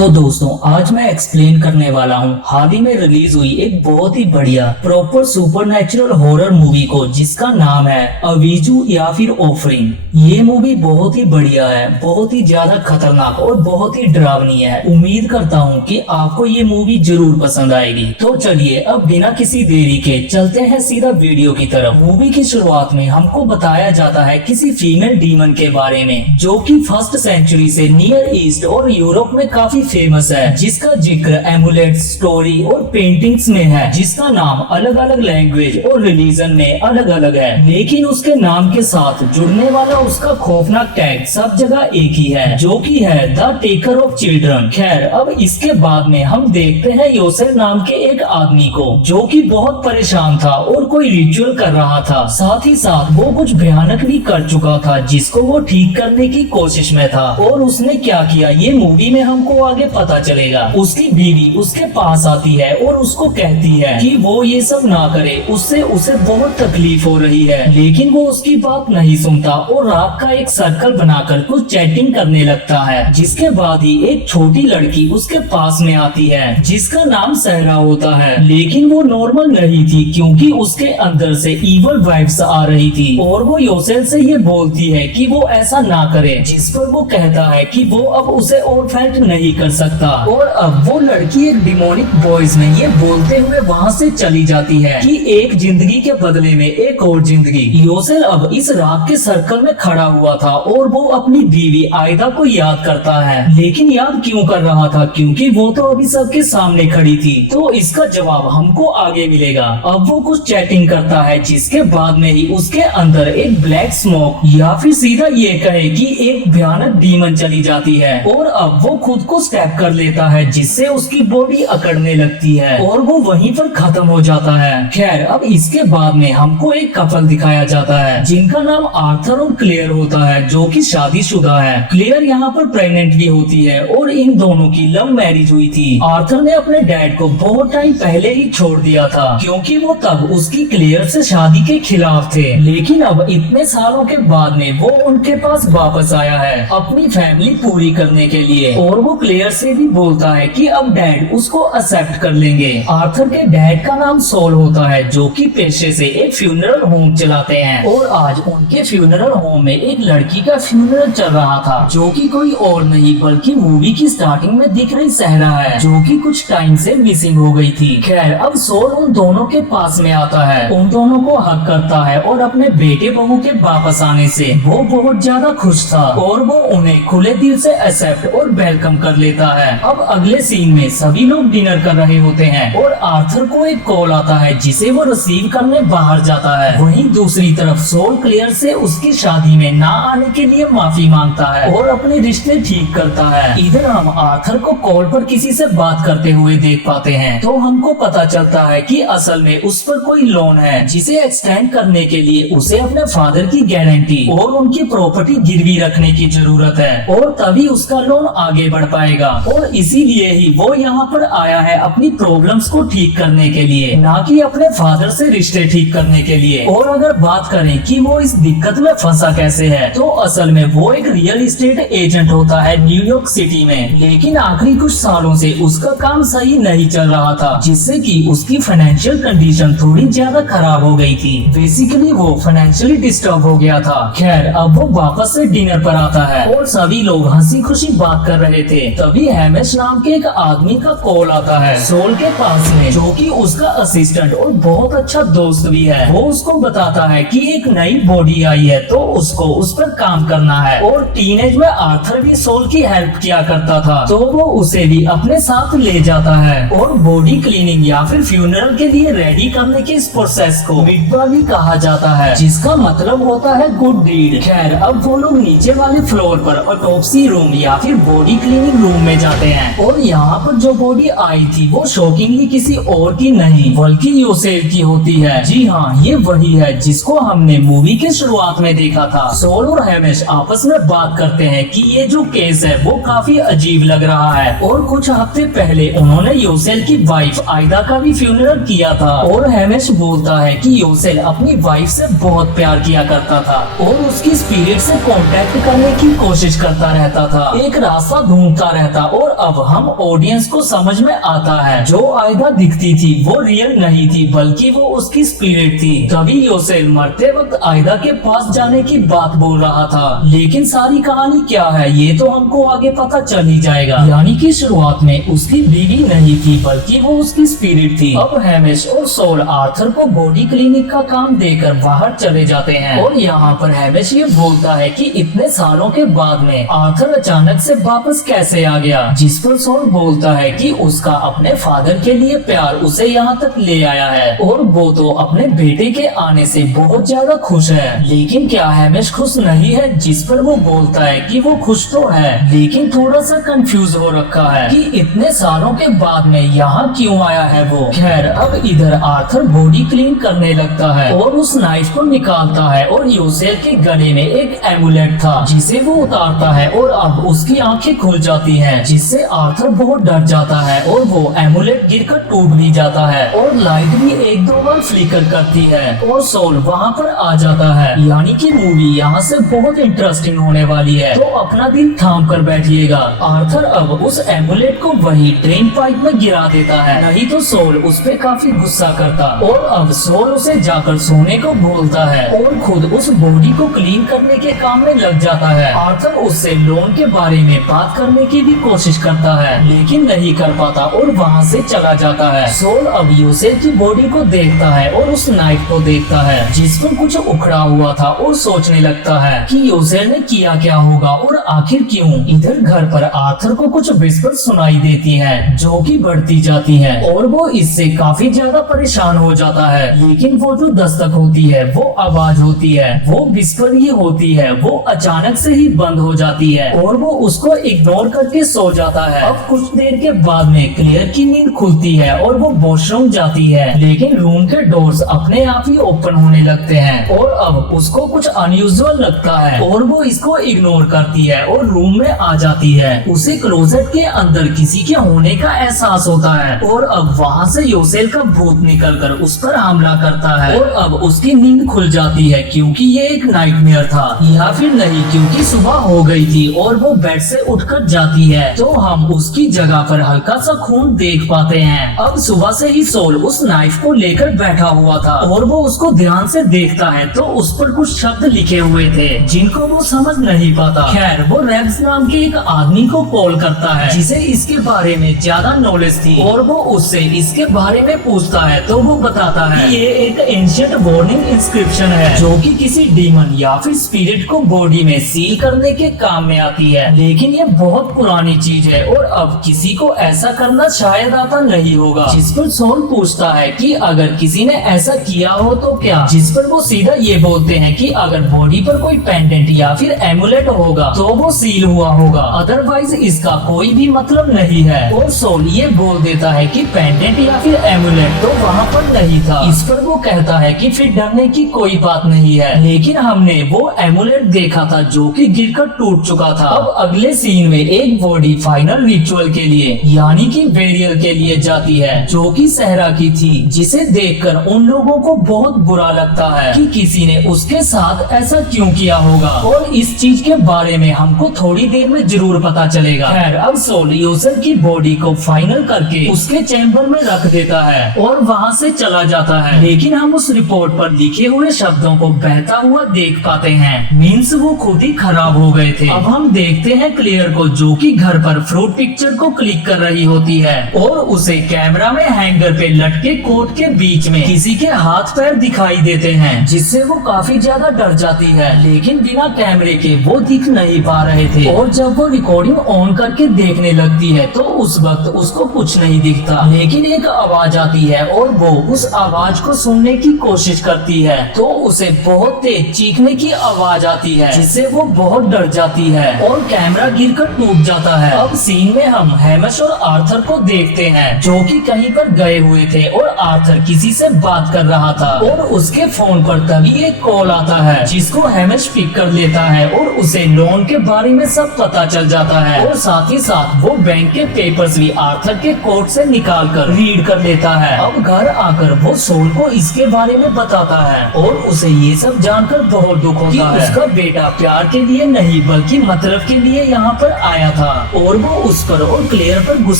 तो दोस्तों आज मैं एक्सप्लेन करने वाला हूँ हाल ही में रिलीज हुई एक बहुत ही बढ़िया प्रॉपर सुपरनैचुरल हॉरर मूवी को, जिसका नाम है अवीजू या फिर ऑफरिंग। ये मूवी बहुत ही बढ़िया है, बहुत ही ज्यादा खतरनाक और बहुत ही डरावनी है। उम्मीद करता हूँ कि आपको ये मूवी जरूर पसंद आएगी। तो चलिए अब बिना किसी देरी के चलते हैं सीधा वीडियो की तरफ। मूवी की शुरुआत में हमको बताया जाता है किसी फीमेल डीमन के बारे में, जो कि 1st सेंचुरी से नियर ईस्ट और यूरोप में काफी फेमस है, जिसका जिक्र एमुलेट, स्टोरी और पेंटिंग्स में है, जिसका नाम अलग अलग लैंग्वेज और रिलीजन में अलग अलग है, लेकिन उसके नाम के साथ जुड़ने वाला उसका खौफनाक टैग सब जगह एक ही है, जो कि है द टेकर ऑफ चिल्ड्रन। खैर अब इसके बाद में हम देखते हैं योसेल नाम के एक आदमी को, जो कि बहुत परेशान था और कोई रिचुअल कर रहा था। साथ ही साथ वो कुछ भयानक भी कर चुका था, जिसको वो ठीक करने की कोशिश में था। और उसने क्या किया ये मूवी में हमको आगे पता चलेगा। उसकी बीवी उसके पास आती है और उसको कहती है कि वो ये सब ना करे, उससे उसे बहुत तकलीफ हो रही है, लेकिन वो उसकी बात नहीं सुनता और रात का एक सर्कल बनाकर कुछ चैटिंग करने लगता है। जिसके बाद ही एक छोटी लड़की उसके पास में आती है, जिसका नाम सहरा होता है, लेकिन वो नॉर्मल नहीं थी क्योंकि उसके अंदर से इवल वाइब्स आ रही थी। और वो योसेल से ये बोलती है कि वो ऐसा ना करे, जिस पर वो कहता है कि वो अब उसे और फेल्ट नहीं कर सकता। और अब वो लड़की एक डिमोनिक वॉइस में ये बोलते हुए वहाँ से चली जाती है कि एक जिंदगी के बदले में एक और जिंदगी। योसेल अब इस रात के सर्कल में खड़ा हुआ था और वो अपनी बीवी आयदा को याद करता है, लेकिन याद क्यों कर रहा था, क्योंकि वो तो अभी सबके सामने खड़ी थी। तो इसका जवाब हमको आगे मिलेगा। अब वो कुछ चैटिंग करता है, जिसके बाद में ही उसके अंदर एक ब्लैक स्मोक या फिर सीधा ये कहे कि एक भयानक डीमन चली जाती है। और अब वो खुद को स्टैप कर लेता है, जिससे उसकी बॉडी अकड़ने लगती है और वो वहीं पर खत्म हो जाता है। खैर अब इसके बाद में हमको एक कपल दिखाया जाता है, जिनका नाम आर्थर और क्लेयर होता है, जो कि शादीशुदा है। क्लेयर यहाँ पर प्रेग्नेंट भी होती है और इन दोनों की लव मैरिज हुई थी। आर्थर ने अपने डैड को बहुत टाइम पहले ही छोड़ दिया था, क्योंकि वो तब उसकी क्लेयर से शादी के खिलाफ थे। लेकिन अब इतने सालों के बाद में वो उनके पास वापस आया है अपनी फैमिली पूरी करने के लिए। और वो क्लेयर से भी बोलता है कि अब डैड उसको एक्सेप्ट कर लेंगे। आर्थर के डैड का नाम सॉल होता है, जो कि पेशे से एक फ्यूनरल होम चलाते हैं। और आज उनके फ्यूनरल होम में एक लड़की का फ्यूनरल चल रहा था, जो कि कोई और नहीं बल्कि मूवी की स्टार्टिंग में दिख रही सहरा है, जो कि कुछ टाइम से मिसिंग हो गई थी। खैर अब सॉल उन दोनों के पास में आता है, उन दोनों को हक करता है और अपने बेटे बहू के वापस आने से वो बहुत ज्यादा खुश था और वो उन्हें खुले दिल से एक्सेप्ट और वेलकम कर लेता है। अब अगले सीन में सभी लोग डिनर कर रहे होते हैं और आर्थर को एक कॉल आता है, जिसे वो रिसीव करने बाहर जाता है। वहीं दूसरी तरफ सोल क्लियर से उसकी शादी में ना आने के लिए माफी मांगता है और अपने रिश्ते ठीक करता है। इधर हम आर्थर को कॉल पर किसी से बात करते हुए देख पाते हैं, तो हमको पता चलता है कि असल में उस पर कोई लोन है, जिसे एक्सटेंड करने के लिए उसे अपने फादर की गारंटी और उनकी प्रॉपर्टी गिरवी रखने की जरूरत है, और तभी उसका लोन आगे बढ़ पाएगा। और इसीलिए ही वो यहाँ पर आया है अपनी प्रॉब्लम्स को ठीक करने के लिए, ना कि अपने फादर से रिश्ते ठीक करने के लिए। और अगर बात करें कि वो इस दिक्कत में फंसा कैसे है, तो असल में वो एक रियल एस्टेट एजेंट होता है न्यूयॉर्क सिटी में, लेकिन आखिरी कुछ सालों से उसका काम सही नहीं चल रहा था, जिससे कि उसकी फाइनेंशियल कंडीशन थोड़ी ज्यादा खराब हो गई थी। बेसिकली वो फाइनेंशियली डिस्टर्ब हो गया था। खैर अब वो वापस से डिनर पर आता है और सभी लोग हंसी खुशी बात कर रहे थे। तभी हैमिश नाम के एक आदमी का कॉल आता है सोल के पास में, जो कि उसका असिस्टेंट और बहुत अच्छा दोस्त भी है। वो उसको बताता है कि एक नई बॉडी आई है, तो उसको उस पर काम करना है। और टीनेज में आर्थर भी सोल की हेल्प किया करता था, तो वो उसे भी अपने साथ ले जाता है। और बॉडी क्लीनिंग या फिर फ्यूनरल के लिए रेडी करने के इस प्रोसेस को मिटवा भी कहा जाता है, जिसका मतलब होता है गुड डीड। खैर अब वो लोग नीचे वाले फ्लोर पर ऑटोप्सी रूम या फिर बॉडी क्लीनिंग रूम में जाते हैं। और यहाँ पर जो बॉडी आई थी वो शॉकिंगली किसी और की नहीं बल्कि योसेल की होती है। जी हाँ, ये वही है जिसको हमने मूवी के शुरुआत में देखा था। सोल और हैमिश आपस में बात करते हैं कि ये जो केस है वो काफी अजीब लग रहा है, और कुछ हफ्ते पहले उन्होंने योसेल की वाइफ आयदा का भी फ्यूनरल किया था। और हैमिश बोलता है कि योसेल अपनी वाइफ से बहुत प्यार किया करता था और उसकी स्पिरिट से कांटेक्ट करने की कोशिश करता रहता था, एक रास्ता ढूंढता रहता रहता और अब हम ऑडियंस को समझ में आता है जो आयदा दिखती थी वो रियल नहीं थी बल्कि वो उसकी स्पिरिट थी। तभी योसेल मरते वक्त आयदा के पास जाने की बात बोल रहा था, लेकिन सारी कहानी क्या है ये तो हमको आगे पता चल ही जाएगा। यानी कि शुरुआत में उसकी बीवी नहीं थी बल्कि वो उसकी स्पिरिट थी। अब हैमिश और सोल आर्थर को बॉडी क्लिनिक का काम देकर बाहर चले जाते हैं और यहाँ पर हैमिश ये बोलता है कि इतने सालों के बाद में आर्थर अचानक से वापस कैसे आ गया, जिस पर सोल बोलता है कि उसका अपने फादर के लिए प्यार उसे यहाँ तक ले आया है और वो तो अपने बेटे के आने से बहुत ज्यादा खुश है। लेकिन क्या हैमिश खुश नहीं है, जिस पर वो बोलता है कि वो खुश तो है लेकिन थोड़ा सा कंफ्यूज हो रखा है कि इतने सालों के बाद में यहाँ क्यों आया है वो। खैर अब इधर आर्थर बॉडी क्लीन करने लगता है और उस नाइफ को निकालता है और योसेल के गले में एक एमुलेट था जिसे वो उतारता है और अब उसकी आंखें खुल जाती हैं, जिससे आर्थर बहुत डर जाता है और वो एमुलेट गिरकर टूट भी जाता है और लाइट भी एक दो बार फ्लिकर करती है और सोल वहाँ पर आ जाता है। यानी कि मूवी यहाँ से बहुत इंटरेस्टिंग होने वाली है, तो अपना दिल थाम कर बैठिएगा। आर्थर अब उस एमुलेट को वही ड्रेन पाइप में गिरा देता है, नहीं तो सोल उस पे काफी गुस्सा करता और अब सोल उसे जाकर सोने को बोलता है और खुद उस बॉडी को क्लीन करने के काम में लग जाता है। आर्थर उससे लोन के बारे में बात करने की भी कोशिश करता है लेकिन नहीं कर पाता और वहाँ से चला जाता है। सोल अब योसेल की बॉडी को देखता है और उस नाइफ को देखता है जिस पर कुछ उखड़ा हुआ था और सोचने लगता है कि योसेल ने किया क्या होगा और आखिर क्यों। इधर घर पर आर्थर को कुछ विस्पर सुनाई देती है जो कि बढ़ती जाती है और वो इससे काफी ज्यादा परेशान हो जाता है। लेकिन वो जो दस्तक होती है वो आवाज होती है, वो विस्पर ही होती है, वो अचानक से ही बंद हो जाती है और वो उसको इग्नोर करके सो जाता है। अब कुछ देर के बाद में क्लेयर की नींद खुलती है और वो वॉशरूम जाती है लेकिन रूम के डोर्स अपने आप ही ओपन होने लगते हैं और अब उसको कुछ अनयूजुअल लगता है और वो इसको इग्नोर करती है और रूम में आ जाती है। उसे क्लोजेट के अंदर किसी के होने का एहसास होता है और अब वहाँ से योसेल का भूत निकलकर उस पर हमला करता है और अब उसकी नींद खुल जाती है क्योंकि ये एक नाइटमेयर था, या फिर नहीं क्योंकि सुबह हो गई थी और वो बेड से उठकर जाती है तो हम उसकी जगह पर हल्का सा खून देख पाते हैं। अब सुबह से ही सोल उस नाइफ को लेकर बैठा हुआ था और वो उसको ध्यान से देखता है तो उस पर कुछ शब्द लिखे हुए थे जिनको वो समझ नहीं पाता। खैर वो रेब्स नाम के एक आदमी को कॉल करता है जिसे इसके बारे में ज्यादा नॉलेज थी और वो उससे इसके बारे में पूछता है तो वो बताता है कि ये एक एंशिएंट वार्निंग इंस्क्रिप्शन है जो कि किसी डीमन या फिर स्पिरिट को बॉडी में सील करने के काम में आती है, लेकिन ये बहुत पुरानी चीज है और अब किसी को ऐसा करना शायद आता नहीं होगा। जिस पर सोल पूछता है कि अगर किसी ने ऐसा किया हो तो क्या, जिस पर वो सीधा ये बोलते हैं कि अगर बॉडी पर कोई पेंडेंट या फिर एमुलेट होगा तो वो सील हुआ होगा, अदरवाइज इसका कोई भी मतलब नहीं है। और सोल ये बोल देता है कि पेंडेंट या फिर एमुलेट तो वहाँ पर नहीं था। इस पर वो कहता है कि फिर डरने की कोई बात नहीं है, लेकिन हमने वो एमुलेट देखा था जो कि गिरकर टूट चुका था। अब अगले सीन में एक बॉडी फाइनल रिचुअल के लिए यानी कि बेरियल के लिए जाती है जो कि सहरा की थी, जिसे देखकर उन लोगों को बहुत बुरा लगता है कि किसी ने उसके साथ ऐसा क्यों किया होगा और इस चीज के बारे में हमको थोड़ी देर में जरूर पता चलेगा। खैर अब सोल योसेल की बॉडी को फाइनल करके उसके चैम्बर में रख देता है और वहाँ से चला जाता है, लेकिन हम उस रिपोर्ट पर लिखे हुए शब्दों को बहता हुआ देख पाते हैं, मीन्स वो खुद ही खराब हो गए थे। अब हम देखते हैं क्लियर को जो कि घर पर फ्रूट पिक्चर को क्लिक कर रही होती है और उसे कैमरा में हैंगर पे लटके कोट के बीच में किसी के हाथ पैर दिखाई देते हैं, जिससे वो काफी ज्यादा डर जाती है, लेकिन बिना कैमरे के वो दिख नहीं पा रहे थे। और जब वो रिकॉर्डिंग ऑन करके देखने लगती है तो उस वक्त उसको कुछ नहीं दिखता, लेकिन एक आवाज आती है और वो उस आवाज को सुनने की कोशिश करती है तो उसे बहुत तेज चीखने की आवाज आती है, जिससे वो बहुत डर जाती है और कैमरा गिरकर टूट जाता है। अब सीन में हम हैमिश और आर्थर को देखते हैं जो कि कहीं पर गए हुए थे और आर्थर किसी से बात कर रहा था और उसके फोन पर तभी एक कॉल आता है जिसको हैमिश पिक कर लेता है और उसे लोन के बारे में सब पता चल जाता है और साथ ही साथ वो बैंक के पेपर्स भी आर्थर के कोर्ट से निकाल कर रीड कर लेता है। अब घर आकर वो सोल को इसके बारे में बताता है और उसे ये सब जानकर बहुत दुख होता है। उसका बेटा प्यार के लिए नहीं बल्कि मतलब के लिए यहाँ पर आया था और वो उस पर और क्लेयर पर